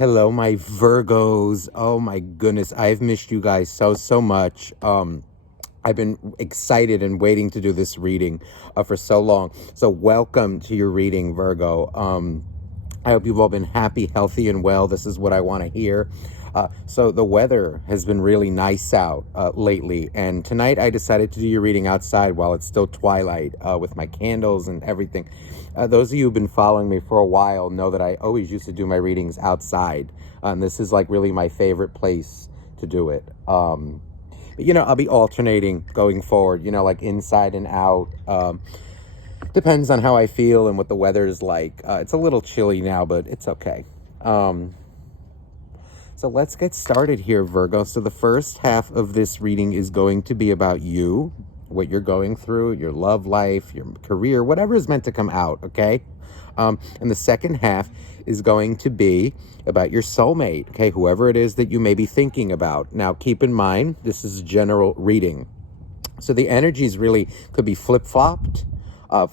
Hello, my Virgos. Oh my goodness, I've missed you guys so much. I've been excited and waiting to do this reading for so long. So welcome to your reading, Virgo. I hope you've all been happy, healthy, and well. This is what I want to hear. So the weather has been really nice out lately, and tonight I decided to do your reading outside while it's still twilight with my candles and everything. Those of you who've been following me for a while know that I always used to do my readings outside, and this is like really my favorite place to do it. I'll be alternating going forward, like inside and out. Depends on how I feel and what the weather is like. It's a little chilly now, but it's okay. So let's get started here, Virgo. So the first half of this reading is going to be about you, what you're going through, your love life, your career, whatever is meant to come out, okay? And the second half is going to be about your soulmate, okay? Whoever it is that you may be thinking about. Now, keep in mind, this is a general reading. So the energies really could be flip-flopped.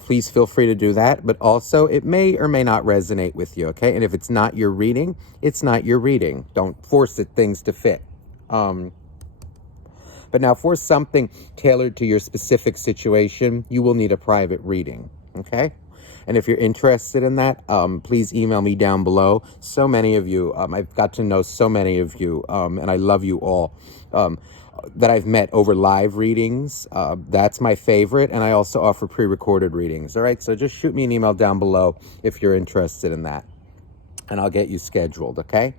Please feel free to do that. But also, it may or may not resonate with you, okay? And if it's not your reading, it's not your reading. Don't force things to fit. But now, for something tailored to your specific situation, you will need a private reading, okay? And if you're interested in that, please email me down below. So many of you, I've got to know so many of you, and I love you all, that I've met over live readings. That's my favorite, and I also offer pre-recorded readings, all right? So just shoot me an email down below if you're interested in that, and I'll get you scheduled, okay?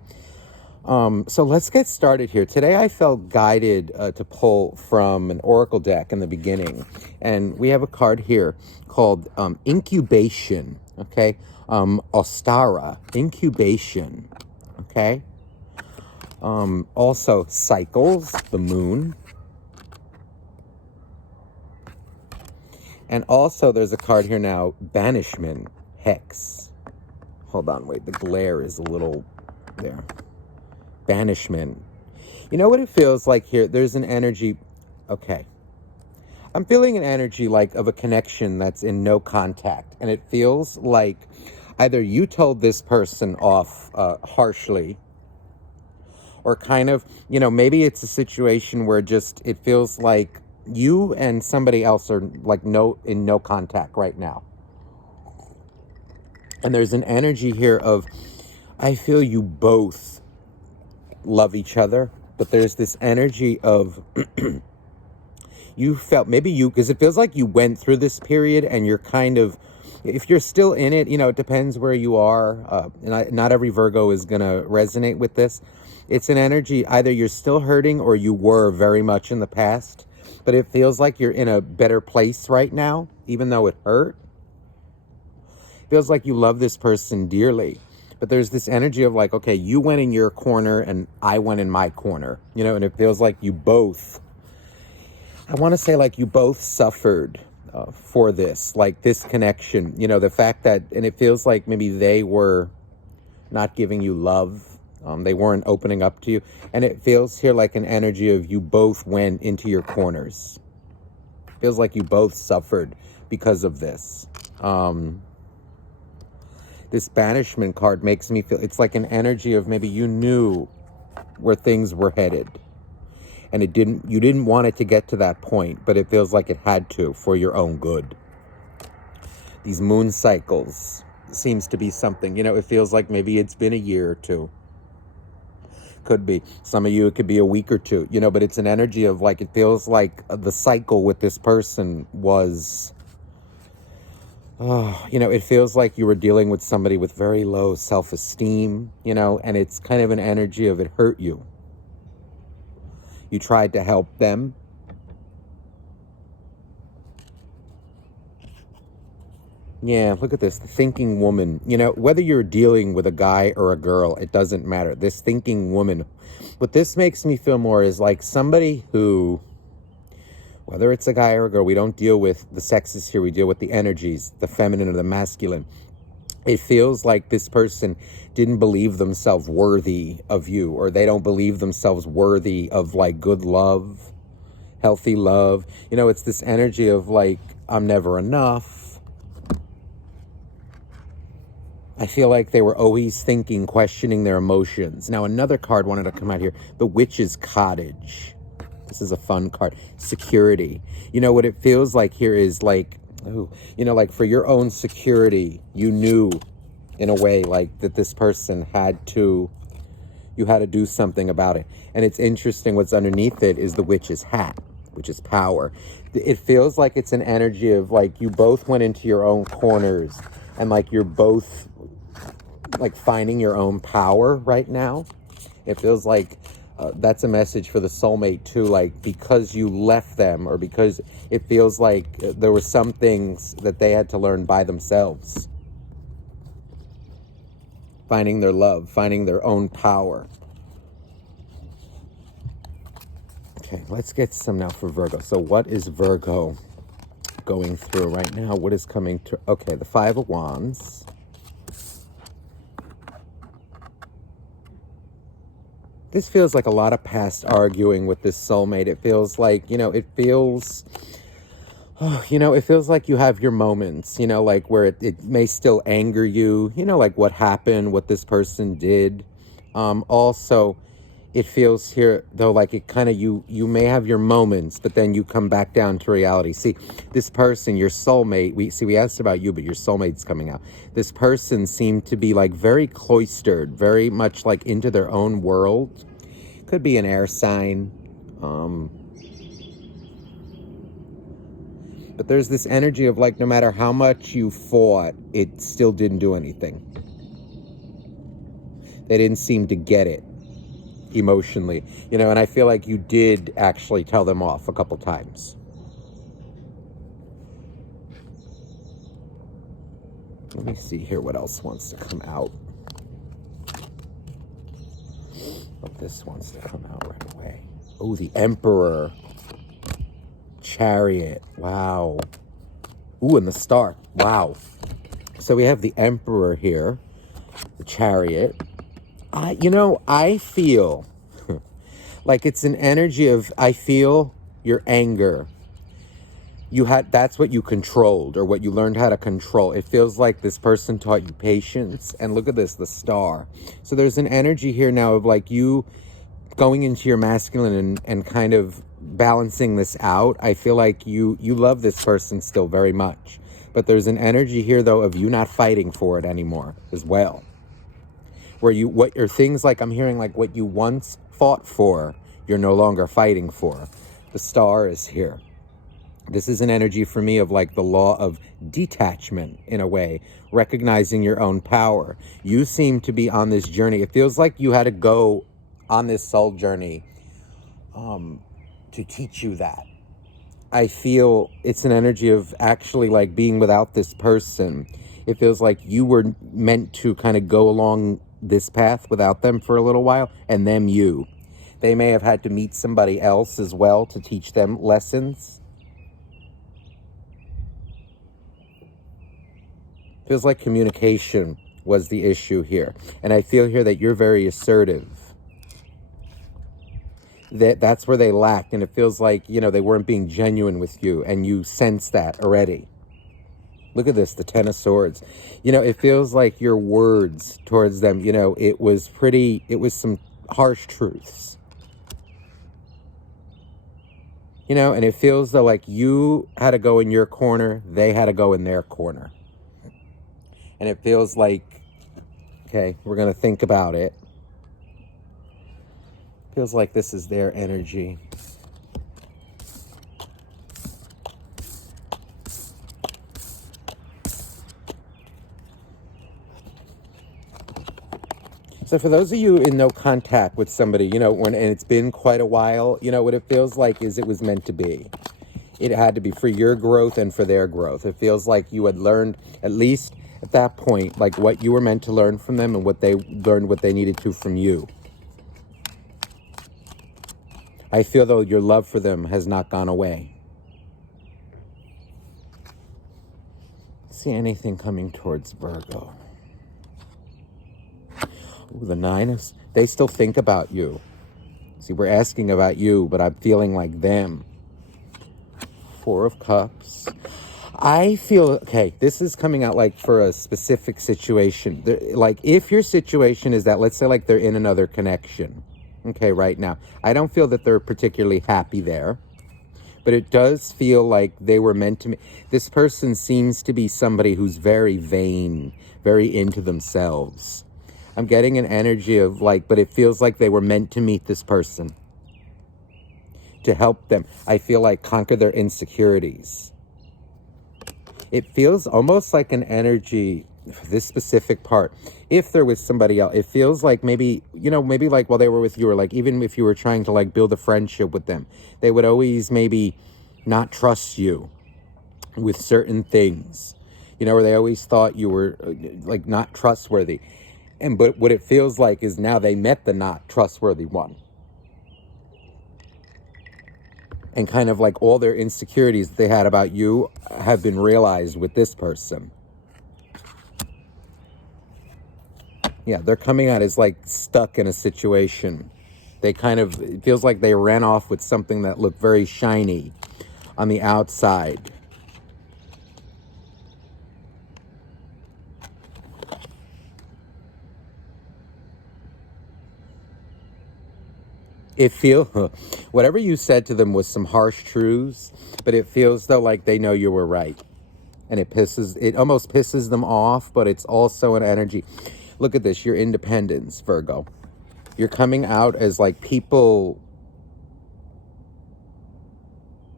So let's get started here. Today I felt guided to pull from an oracle deck in the beginning, and we have a card here called Incubation, okay? Ostara, Incubation, okay? Also cycles, the moon. And also there's a card here now, Banishment, Hex. Hold on, wait, the glare is a little there. Banishment. You know what it feels like here? There's an energy, okay. I'm feeling an energy like of a connection that's in no contact. And it feels like either you told this person off harshly, or kind of, maybe it's a situation where just it feels like you and somebody else are like in no contact right now. And there's an energy here of, I feel you both love each other, but there's this energy of you felt because it feels like you went through this period and you're kind of, if you're still in it, it depends where you are. Not every Virgo is going to resonate with this. It's an energy, either you're still hurting or you were very much in the past, but it feels like you're in a better place right now, even though it hurt. It feels like you love this person dearly, but there's this energy of like, okay, you went in your corner and I went in my corner, and it feels like you both, I want to say like you both suffered for this, like this connection, the fact that, and it feels like maybe they were not giving you love. They weren't opening up to you. And it feels here like an energy of you both went into your corners. Feels like you both suffered because of this. This banishment card makes me feel, it's like an energy of maybe you knew where things were headed. And you didn't want it to get to that point, but it feels like it had to for your own good. These moon cycles seems to be something, it feels like maybe it's been a year or two. Could be. Some of you, it could be a week or two, but it's an energy of like, it feels like the cycle with this person was, it feels like you were dealing with somebody with very low self-esteem, and it's kind of an energy of it hurt you. You tried to help them. Yeah, look at this, the thinking woman. Whether you're dealing with a guy or a girl, it doesn't matter. This thinking woman, what this makes me feel more is like somebody who, whether it's a guy or a girl, we don't deal with the sexes here, we deal with the energies, the feminine or the masculine. It feels like this person didn't believe themselves worthy of you, or they don't believe themselves worthy of like good love, healthy love. It's this energy of like, I'm never enough. I feel like they were always thinking, questioning their emotions. Now, another card wanted to come out here. The Witch's Cottage. This is a fun card. Security. You know, what it feels like here is like, oh, you know, like for your own security, you knew in a way like that this person you had to do something about it. And it's interesting, what's underneath it is the Witch's hat, which is power. It feels like it's an energy of like you both went into your own corners and like you're both like finding your own power right now. It feels like that's a message for the soulmate too, like because you left them, or because it feels like there were some things that they had to learn by themselves. Finding their love, finding their own power. Okay, let's get some now for Virgo. So what is Virgo going through right now? What is coming to... Okay, the Five of Wands. This feels like a lot of past arguing with this soulmate. It feels like, you know, it feels... Oh, you know, it feels like you have your moments, you know, like where it may still anger you, you know, like what happened, what this person did. Also, it feels here, though, like it kind of, you may have your moments, but then you come back down to reality. See, this person, your soulmate, we asked about you, but your soulmate's coming out. This person seemed to be like very cloistered, very much like into their own world. Could be an air sign. But there's this energy of like, no matter how much you fought, it still didn't do anything. They didn't seem to get it emotionally, you know, and I feel like you did actually tell them off a couple times. Let me see here what else wants to come out. What this wants to come out right away. Oh, the Emperor. Chariot. Wow. Ooh, and the Star. Wow. So we have the Emperor here. The Chariot. You know, I feel like it's an energy of, I feel your anger. That's what you controlled, or what you learned how to control. It feels like this person taught you patience. And look at this, the Star. So there's an energy here now of like you going into your masculine and kind of balancing this out. I feel like you love this person still very much. But there's an energy here, though, of you not fighting for it anymore as well. Where what your things, like I'm hearing like what you once fought for, you're no longer fighting for. The Star is here. This is an energy for me of like the law of detachment in a way, recognizing your own power. You seem to be on this journey. It feels like you had to go on this soul journey to teach you that. I feel it's an energy of actually like being without this person. It feels like you were meant to kind of go along this path without them for a little while, and them you. They may have had to meet somebody else as well to teach them lessons. Feels like communication was the issue here. And I feel here that you're very assertive. That's where they lacked, and it feels like, you know, they weren't being genuine with you, and you sense that already. Look at this, the Ten of Swords. You know, it feels like your words towards them, you know, it was some harsh truths. You know, and it feels though like you had to go in your corner, they had to go in their corner. And it feels like, okay, we're going to think about it. Feels like this is their energy. So for those of you in no contact with somebody, you know, and it's been quite a while, you know, what it feels like is it was meant to be. It had to be for your growth and for their growth. It feels like you had learned, at least at that point, like what you were meant to learn from them, and what they learned what they needed to from you. I feel, though, your love for them has not gone away. See anything coming towards Virgo? Ooh, the Nine of... They still think about you. See, we're asking about you, but I'm feeling like them. Four of Cups. I feel, okay, this is coming out like for a specific situation. Like if your situation is that, let's say like they're in another connection, okay, right now. I don't feel that they're particularly happy there, but it does feel like they were meant to. This person seems to be somebody who's very vain, very into themselves. I'm getting an energy of like, but it feels like they were meant to meet this person, to help them, I feel like, conquer their insecurities. It feels almost like an energy for this specific part. If there was somebody else, it feels like maybe, maybe like while they were with you, or like even if you were trying to like build a friendship with them, they would always maybe not trust you with certain things, or they always thought you were like not trustworthy. But what it feels like is now they met the not trustworthy one. And kind of like all their insecurities that they had about you have been realized with this person. Yeah, they're coming out as like stuck in a situation. They kind of, it feels like they ran off with something that looked very shiny on the outside. It feels, whatever you said to them was some harsh truths, but it feels though like they know you were right. And it almost pisses them off, but it's also an energy. Look at this, your independence, Virgo. You're coming out as like people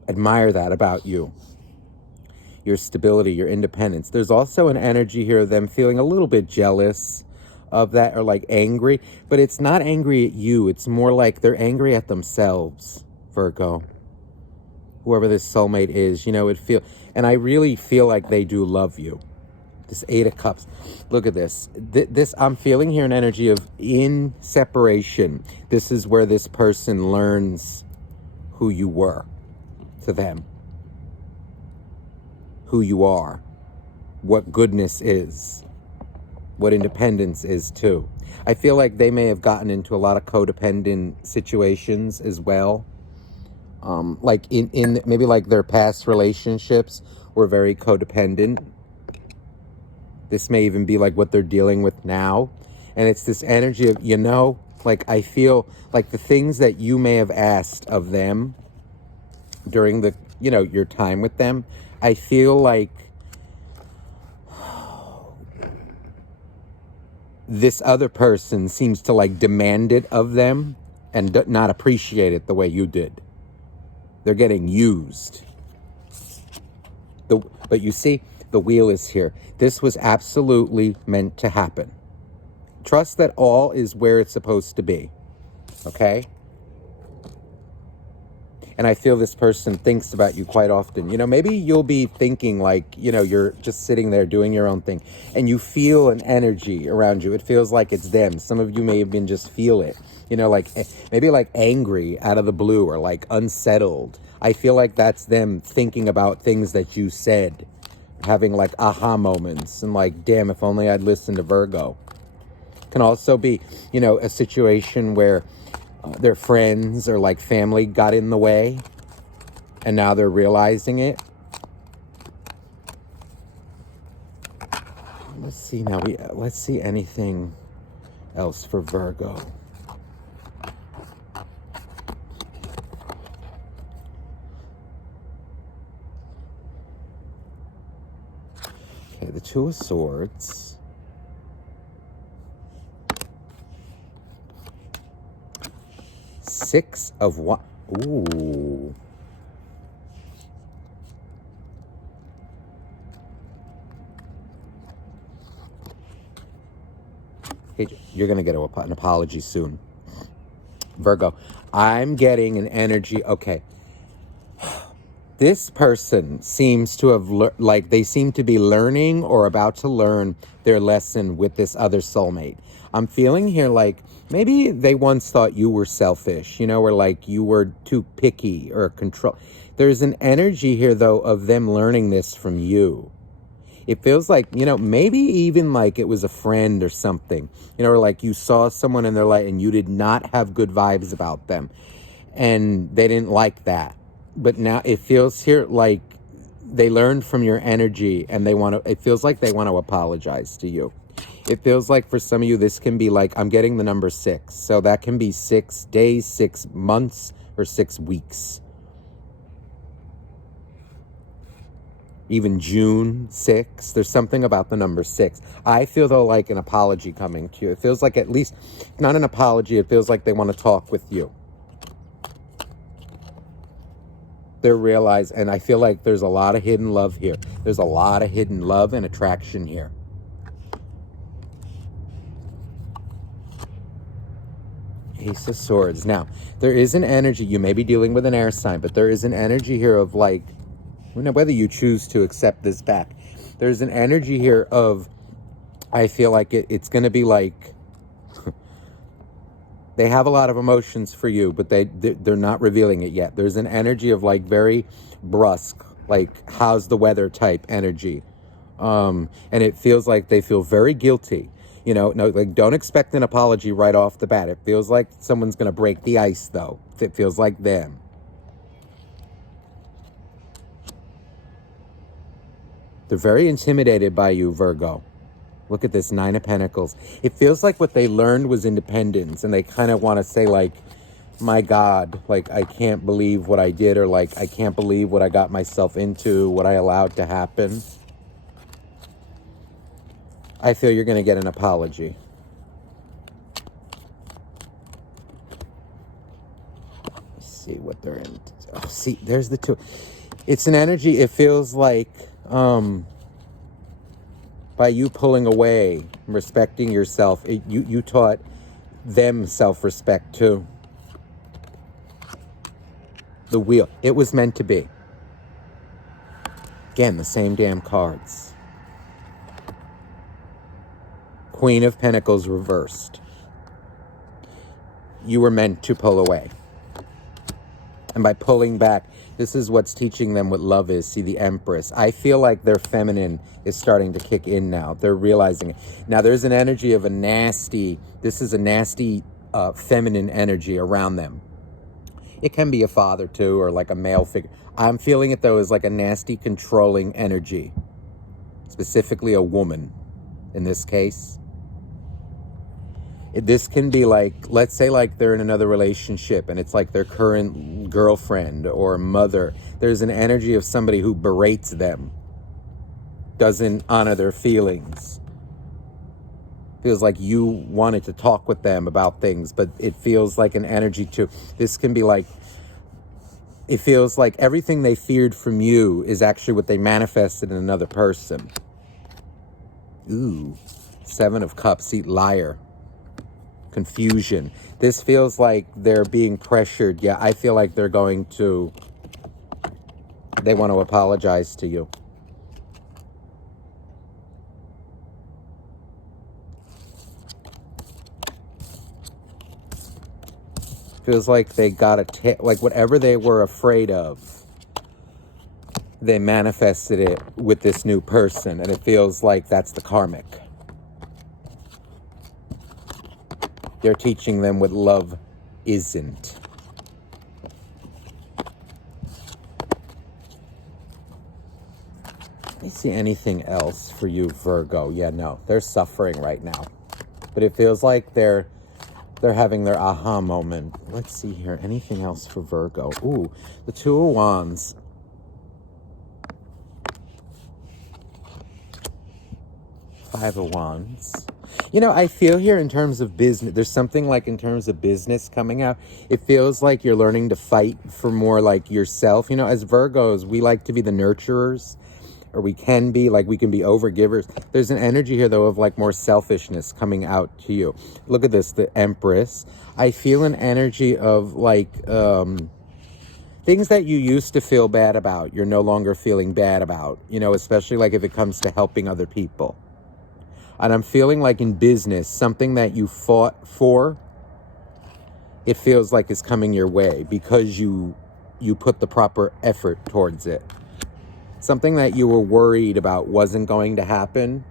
admire that about you. Your stability, your independence. There's also an energy here of them feeling a little bit jealous of that, or like angry, but it's not angry at you. It's more like they're angry at themselves, Virgo. Whoever this soulmate is, and I really feel like they do love you. This 8 of Cups. Look at this. This I'm feeling here an energy of in separation. This is where this person learns who you were to them. Who you are. What goodness is. What independence is too. I feel like they may have gotten into a lot of codependent situations as well. Like in maybe like their past relationships were very codependent. This may even be like what they're dealing with now. And it's this energy of, like I feel like the things that you may have asked of them during the, your time with them, I feel like this other person seems to like demand it of them and not appreciate it the way you did. They're getting used. But you see, the wheel is here. This was absolutely meant to happen. Trust that all is where it's supposed to be. Okay? And I feel this person thinks about you quite often. Maybe you'll be thinking like, you're just sitting there doing your own thing. And you feel an energy around you. It feels like it's them. Some of you may have been just feel it. Like maybe like angry out of the blue or like unsettled. I feel like that's them thinking about things that you said. Having like aha moments. And like, damn, if only I'd listened to Virgo. Can also be, a situation where their friends or like family got in the way and now they're realizing it. Let's see now. Let's see anything else for Virgo. Okay, the 2 of Swords. Six of what? Ooh. Hey, you're going to get an apology soon. Virgo, I'm getting an energy. Okay. This person seems to have, they seem to be learning or about to learn their lesson with this other soulmate. I'm feeling here like maybe they once thought you were selfish, or like you were too picky or control. There's an energy here, though, of them learning this from you. It feels like, maybe even like it was a friend or something, or like you saw someone in their life and you did not have good vibes about them and they didn't like that. But now it feels here like they learned from your energy, and it feels like they want to apologize to you. It feels like for some of you, this can be like, I'm getting the number 6. So that can be 6 days, 6 months, or 6 weeks. Even June 6. There's something about the number 6. I feel, though, like an apology coming to you. It feels like, at least, not an apology, it feels like they want to talk with you. And I feel like there's a lot of hidden love here. There's a lot of hidden love and attraction here. Ace of Swords. Now, there is an energy, you may be dealing with an air sign, but there is an energy here of like, whether you choose to accept this back, there's an energy here of, I feel like it's going to be like, they have a lot of emotions for you, but they're not revealing it yet. There's an energy of like very brusque, like how's the weather type energy. And it feels like they feel very guilty. No, like, don't expect an apology right off the bat. It feels like someone's going to break the ice, though. It feels like them. They're very intimidated by you, Virgo. Look at this, 9 of Pentacles. It feels like what they learned was independence, and they kind of want to say, like, my God, like, I can't believe what I did, or like, I can't believe what I got myself into, what I allowed to happen. I feel you're going to get an apology. Let's see what they're in. Oh, see, there's the 2. It's an energy, it feels like, by you pulling away, respecting yourself, you taught them self-respect too. The Wheel. It was meant to be. Again, the same damn cards. Queen of Pentacles reversed. You were meant to pull away. And by pulling back, this is what's teaching them what love is. See, the Empress. I feel like their feminine is starting to kick in now. They're realizing it. Now, there's an energy of this is a nasty feminine energy around them. It can be a father, too, or like a male figure. I'm feeling it, though, as like a nasty, controlling energy. Specifically a woman, in this case. This can be like, let's say like they're in another relationship and it's like their current girlfriend or mother. There's an energy of somebody who berates them, doesn't honor their feelings. Feels like you wanted to talk with them about things, but it feels like an energy too. This can be like, it feels like everything they feared from you is actually what they manifested in another person. Ooh, 7 of Cups, see, liar. Confusion. This feels like they're being pressured. Yeah, I feel like they want to apologize to you. Feels like they got like whatever they were afraid of, they manifested it with this new person, and it feels like that's the karmic. They're teaching them what love isn't. Let me see anything else for you, Virgo. Yeah, no, they're suffering right now. But it feels like they're having their aha moment. Let's see here. Anything else for Virgo? Ooh, the 2 of Wands. Five of Wands. I feel here in terms of business, there's something like in terms of business coming out. It feels like you're learning to fight for more like yourself. As Virgos, we like to be the nurturers, or we can be overgivers. There's an energy here, though, of like more selfishness coming out to you. Look at this, the Empress. I feel an energy of like things that you used to feel bad about, you're no longer feeling bad about, especially like if it comes to helping other people. And I'm feeling like in business, something that you fought for, it feels like is coming your way because you put the proper effort towards it. Something that you were worried about wasn't going to happen,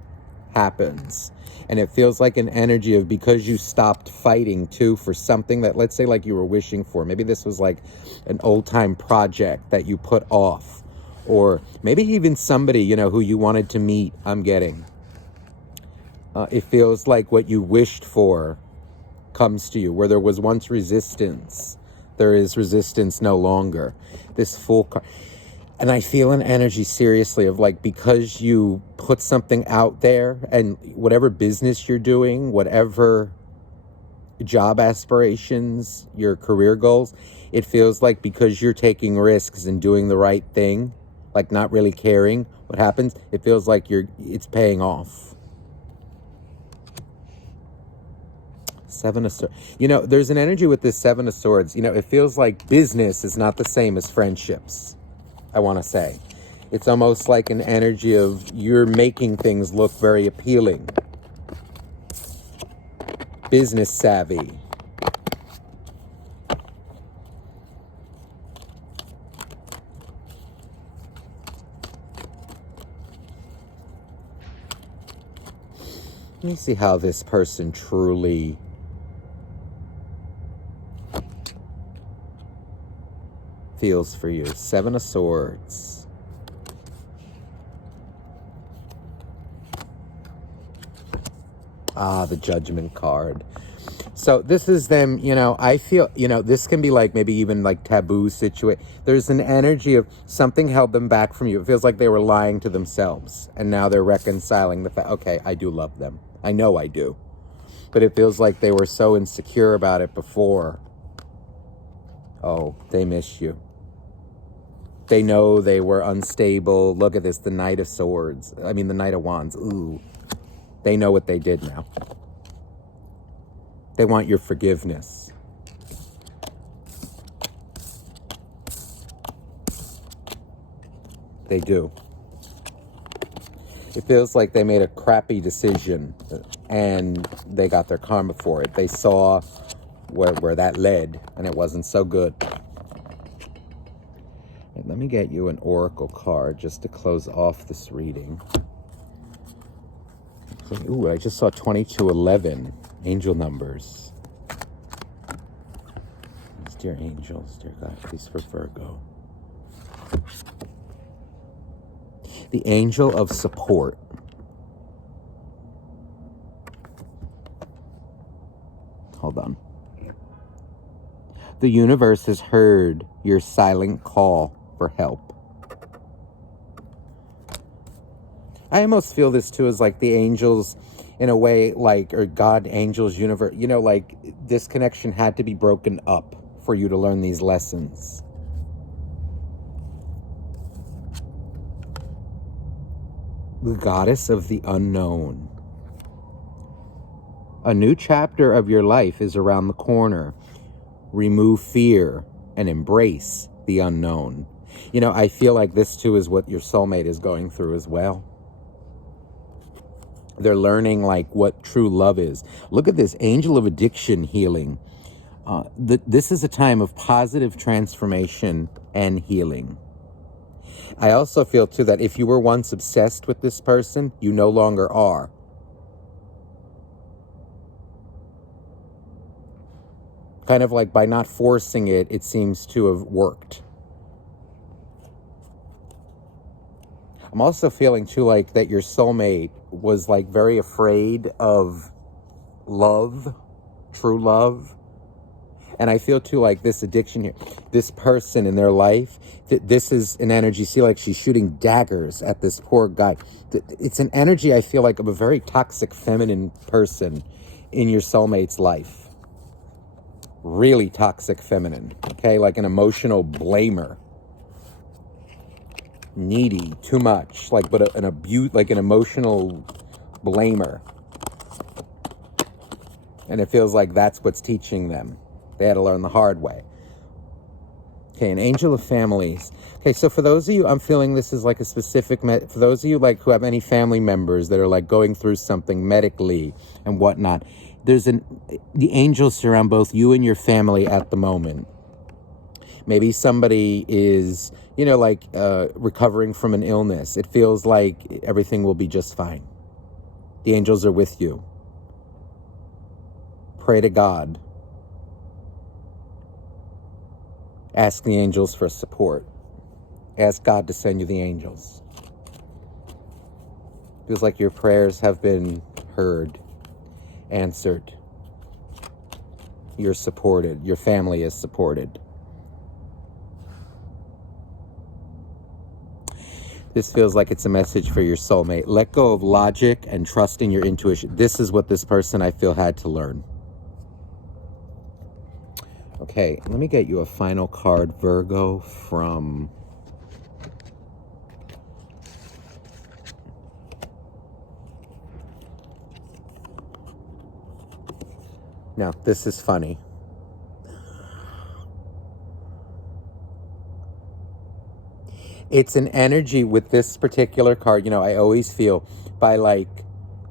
happens. And it feels like an energy of because you stopped fighting too for something that, let's say like you were wishing for. Maybe this was like an old time project that you put off. or maybe even somebody, who you wanted to meet. I'm getting. It feels like what you wished for comes to you. Where there was once resistance, there is resistance no longer. This full card. And I feel an energy, seriously, of like, because you put something out there, and whatever business you're doing, whatever job aspirations, your career goals, it feels like because you're taking risks and doing the right thing, like not really caring what happens, it feels like it's paying off. Seven of Swords. There's an energy with this Seven of Swords. It feels like business is not the same as friendships, I want to say. It's almost like an energy of you're making things look very appealing. Business savvy. Let me see how this person truly feels for you. Seven of Swords. The Judgment card. So this is them, I feel, this can be like maybe even like taboo situation. There's an energy of something held them back from you. It feels like they were lying to themselves. And now they're reconciling the fact, okay, I do love them. I know I do. But it feels like they were so insecure about it before. Oh, they miss you. They know they were unstable. Look at this, the Knight of Swords. The Knight of Wands. Ooh. They know what they did now. They want your forgiveness. They do. It feels like they made a crappy decision and they got their karma for it. They saw where that led, and it wasn't so good. And let me get you an oracle card just to close off this reading. Ooh, I just saw 2211. Angel numbers. Dear angels, dear God, please for Virgo. The angel of support. Hold on. The universe has heard your silent call for help. I almost feel this too as like the angels, in a way, like, or God, angels, universe, like this connection had to be broken up for you to learn these lessons. The goddess of the unknown. A new chapter of your life is around the corner. Remove fear and embrace the unknown. I feel like this too is what your soulmate is going through as well. They're learning like what true love is. Look at this, angel of addiction healing. This is a time of positive transformation and healing. I also feel too that if you were once obsessed with this person, you no longer are. Kind of like by not forcing it, it seems to have worked. I'm also feeling too like that your soulmate was like very afraid of love, true love. And I feel too like this addiction here, this person in their life, this is an energy, see like she's shooting daggers at this poor guy. It's an energy I feel like of a very toxic feminine person in your soulmate's life. Really toxic feminine, okay? Like an emotional blamer. Needy, too much, like, but an abuse, like an emotional blamer. And it feels like that's what's teaching them. They had to learn the hard way. Okay, an angel of families. Okay, so for those of you, I'm feeling this is like a specific, for those of you like who have any family members that are like going through something medically and whatnot, the angels surround both you and your family at the moment. Maybe somebody is, recovering from an illness. It feels like everything will be just fine. The angels are with you. Pray to God. Ask the angels for support. Ask God to send you the angels. Feels like your prayers have been heard, answered. You're supported. Your family is supported. This feels like it's a message for your soulmate. Let go of logic and trust in your intuition. This is what this person, I feel, had to learn. Okay, let me get you a final card, Virgo, from... Now, this is funny. It's an energy with this particular card. You know, I always feel by like,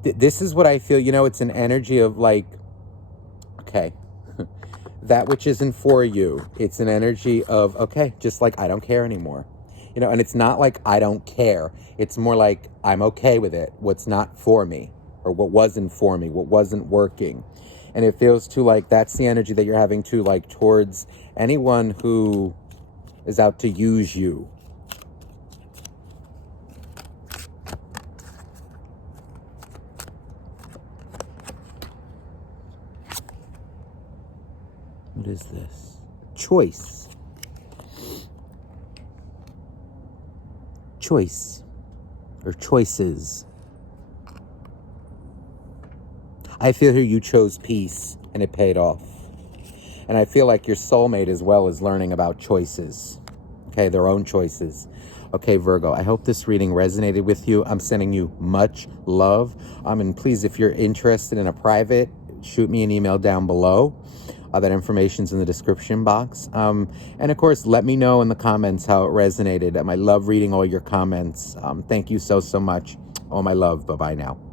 this is what I feel. You know, it's an energy of like, okay, that which isn't for you. It's an energy of, okay, just like I don't care anymore. You know, and it's not like I don't care. It's more like I'm okay with it. What's not for me, or what wasn't for me, what wasn't working. And it feels too like that's the energy that you're having to like towards anyone who is out to use you. What is this? Choice. Choice. Or choices. I feel here you chose peace and it paid off. And I feel like your soulmate as well is learning about choices. Okay, their own choices. Okay, Virgo, I hope this reading resonated with you. I'm sending you much love. And please, if you're interested in a private, shoot me an email down below. That information's in the description box. And of course, let me know in the comments how it resonated. I love reading all your comments. Thank you so much. All my love. Bye-bye now.